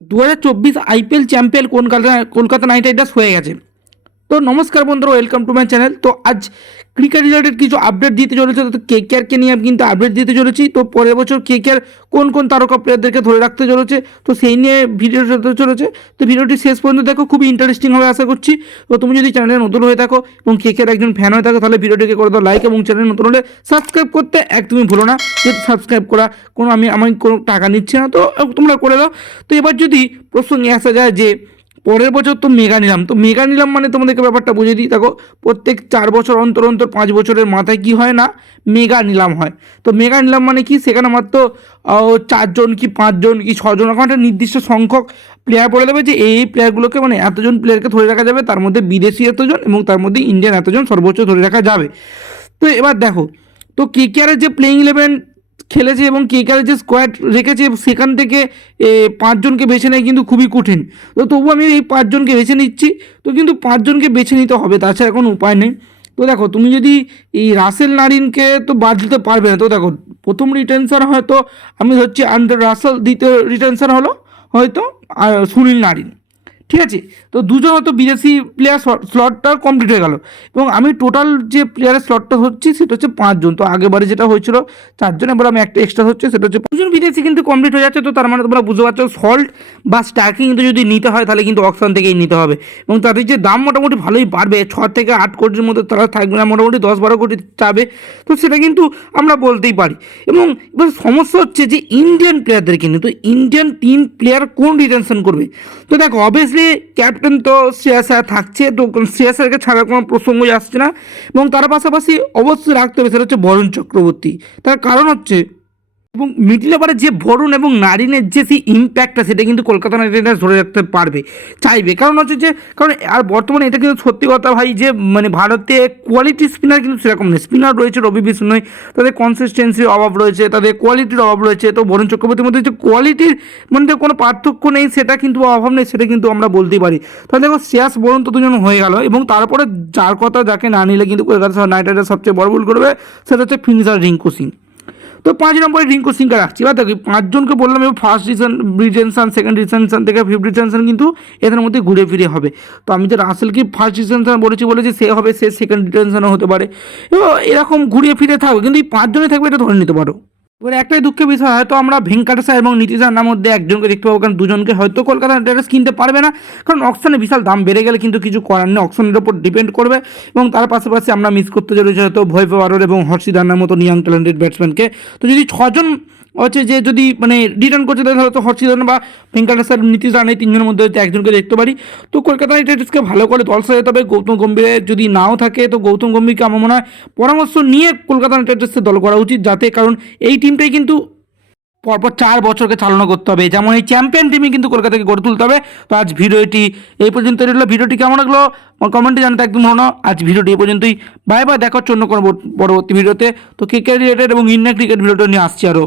দু হাজার চব্বিশ IPL champion Kolkata Kolkata Knight Riders হয়ে গেছে। তো নমস্কার বন্ধুরা ওয়েলকাম টু মাই চ্যানেল তো আজ ক্রিকেট রিলেটেড কিছু আপডেট দিতে চলেছে, তো কে কেয়ারকে নিয়ে আমি কিন্তু আপডেট দিতে চলেছি। তো পরের বছর কে কেয়ার কোন কোন তারকা প্লেয়ারদেরকে ধরে রাখতে চলেছে, তো সেই নিয়ে ভিডিও হতে চলেছে। তো ভিডিওটি শেষ পর্যন্ত দেখো, খুবই ইন্টারেস্টিং হবে আশা করছি। তো তুমি যদি চ্যানেলে নতুন হয়ে থাকো এবং কে কেয়ার একজন ফ্যান হয়ে থাকো, তাহলে ভিডিওটিকে করে দাও লাইক এবং চ্যানেল নতুন হলে সাবস্ক্রাইব করতে একদমই ভুলো না। যেহেতু সাবস্ক্রাইব করা কোনো, আমি আমি কোনো টাকা নিচ্ছি না, তো তোমরা করে দাও। তো এবার যদি প্রসঙ্গে আসা যায় যে পরের বছর তো মেগা নিলাম। তো মেগা নিলাম মানে তোমাদেরকে ব্যাপারটা বুঝে দিই। দেখো, প্রত্যেক চার বছর অন্তর অন্তর পাঁচ বছরের মাথায় কি হয় না? মেগা নিলাম হয়। তো মেগা নিলাম মানে কি? সেখানে মাত্র চারজন কি পাঁচজন কি ছজন এখন একটা নির্দিষ্ট সংখ্যক প্লেয়ার বলে দেবে যে এই এই প্লেয়ারগুলোকে মানে এতজন প্লেয়ারকে ধরে রাখা যাবে। তার মধ্যে বিদেশি এতজন এবং তার মধ্যে ইন্ডিয়ান এতজন সর্বোচ্চ ধরে রাখা যাবে। তো এবার দেখো, তো কেকেআরের যে প্লেইং ইলেভেন খেলেছে এবং কেকেআরের যে স্কোয়াড রেখেছে সেখান থেকে পাঁচজনকে বেছে নেয় কিন্তু খুবই কঠিন। তো তবু আমি এই পাঁচজনকে বেছে নিচ্ছি। তো কিন্তু পাঁচজনকে বেছে নিতে হবে, তাছাড়া কোনো উপায় নেই। তো দেখো, তুমি যদি এই রাসেল নারিনকে তো বাদ দিতে পারবে না। তো দেখো, প্রথম রিটেনশন হয়তো আমি ধরছি আন্ডার রাসেল, দ্বিতীয় রিটেনশন হলো হয়তো সুনীল নারিন। ঠিক আছে? তো দুজন হয়তো বিদেশি প্লেয়ার স্লটটা কমপ্লিট হয়ে গেল। এবং আমি টোটাল যে প্লেয়ারের স্লটটা হচ্ছে, সেটা হচ্ছে পাঁচজন। তো আগেবারে যেটা হয়েছিল, চারজন, এবার আমি একটা এক্সট্রা হচ্ছে, সেটা হচ্ছে বিদেশি কিন্তু কমপ্লিট হয়ে যাচ্ছে, তো তার মানে তোমরা বুঝতে পারছ সল্ট বা স্ট্যাকিং কিন্তু যদি নিতে হয় তাহলে কিন্তু অকশন থেকেই নিতে হবে। এবং তাদের যে দাম মোটামুটি ভালোই বাড়বে, ছ থেকে আট কোটির মধ্যে তারা থাকবে না, মোটামুটি দশ বারো কোটি চাবে তো সেটা কিন্তু আমরা বলতেই পারি। এবং এবার সমস্যা হচ্ছে যে ইন্ডিয়ান প্লেয়ারদের কিনে তো ইন্ডিয়ান টিম প্লেয়ার কোন রিটেনশন করবে? তো দেখো অবভিয়াসলি ক্যাপ্টেন তো শ্রেয়া স্যার থাকছে, তো শ্রেয়া স্যারকে ছাড়ার কোনো প্রসঙ্গই আসছে না, এবং তার পাশাপাশি অবশ্যই রাখতে হবে, সেটা হচ্ছে বরুণ চক্রবর্তী। তার কারণ হচ্ছে এবং মিডল ওভারে যে বরুণ এবং নারিনের যে সেই ইম্প্যাক্টটা সেটা কিন্তু কলকাতা নাইট রাইডার্স ধরে রাখতে পারবে, চাইবে। কারণ হচ্ছে যে, কারণ আর বর্তমানে এটা কিন্তু সত্যি কথা ভাই যে মানে ভারতে কোয়ালিটি স্পিনার কিন্তু সেরকম নেই। স্পিনার রয়েছে রবি বিষ্ণয় তাদের কনসিস্টেন্সির অভাব রয়েছে, তাদের কোয়ালিটির অভাব রয়েছে। তো বরুণ চক্রবর্তীর মধ্যে যে কোয়ালিটির মধ্যে কোনো পার্থক্য নেই, সেটা কিন্তু অভাব নেই, সেটা কিন্তু আমরা বলতেই পারি। তাহলে দেখো, শ্রেয়াস বরুণ তো দুজন হয়ে গেল এবং তারপরে যার কথা যাকে না নিলে কিন্তু কলকাতা নাইট রাইডার্স সবচেয়ে বড় ভুল করবে, সেটা হচ্ছে ফিনিশার রিঙ্কু সিং। তো পাঁচ নম্বরে রিঙ্কু সিংকে রাখছি। বা দেখি পাঁচজনকে বললাম, এবার ফার্স্ট রিসেন রিটেনশন সেকেন্ড রিটেনশন থেকে ফিফথ রিটেনশন কিন্তু এদের মধ্যে ঘুরে ফিরে হবে। তো আমি যে রাসেলকে ফার্স্ট রিটেনশন বলেছি বলেছি সে হবে, সে সেকেন্ড রিটেনশনও হতে পারে। এবং এরকম ঘুরিয়ে ফিরে থাকবে, কিন্তু এই পাঁচজনে থাকবে এটা ধরে নিতে পারো। এবার একটাই দুঃখের বিষয়, হয়তো আমরা ভেঙ্কাটেশা এবং নীতিশার মধ্যে একজনকে দেখতে পাবো, কারণ দুজনকে হয়তো কলকাতা নাইট রাইডার্স কিনতে পারবে না, কারণ অকশনে বিশাল দাম বেড়ে গেলে কিন্তু কিছু করার নেই অকশনের ওপর ডিপেন্ড করবে এবং তার পাশাপাশি আমরা মিস করতে চলেছি হয়তো ভয় পাওয়ার এবং হর্ষিদান্নার মতো নিয়াং ট্যালেন্টেড ব্যাটসম্যানকে তো যদি ছজন হচ্ছে যে যদি মানে রিটার্ন করছে, তাহলে হয়তো হর্ষিদান বা ভেঙ্কাটেশ্বর নীতিশ রান এই তিনজনের মধ্যে হয়তো একজনকে দেখতে পারি। তো কলকাতা নাইট রাইডার্সকে ভালো করে দল সাজাতে হবে। গৌতম গম্ভীরের যদি নাও থাকে, তো গৌতম গম্ভীরকে আমার মনে হয় পরামর্শ নিয়ে কলকাতা নাইট রাইডার্সের দল করা উচিত যাতে, কারণ এই টিমটাই কিন্তু পরপর চার বছরকে চালনা করতে হবে। যেমন এই চ্যাম্পিয়ন টিমই কিন্তু কলকাতাকে গড়ে তুলতে হবে। তো আজ ভিডিওটি এই পর্যন্ত রইল। ভিডিওটি কেমন লাগল? কমেন্টে জানাতে একদম হলো আজ ভিডিওটি এই পর্যন্তই। বাই বাই দেখা হচ্ছে অন্য কোনো পরবর্তী ভিডিওতে। তো ক্রিকেট রিলেটেড এবং ইন্ডিয়ান ক্রিকেট ভিডিওটা নিয়ে আসছি আরও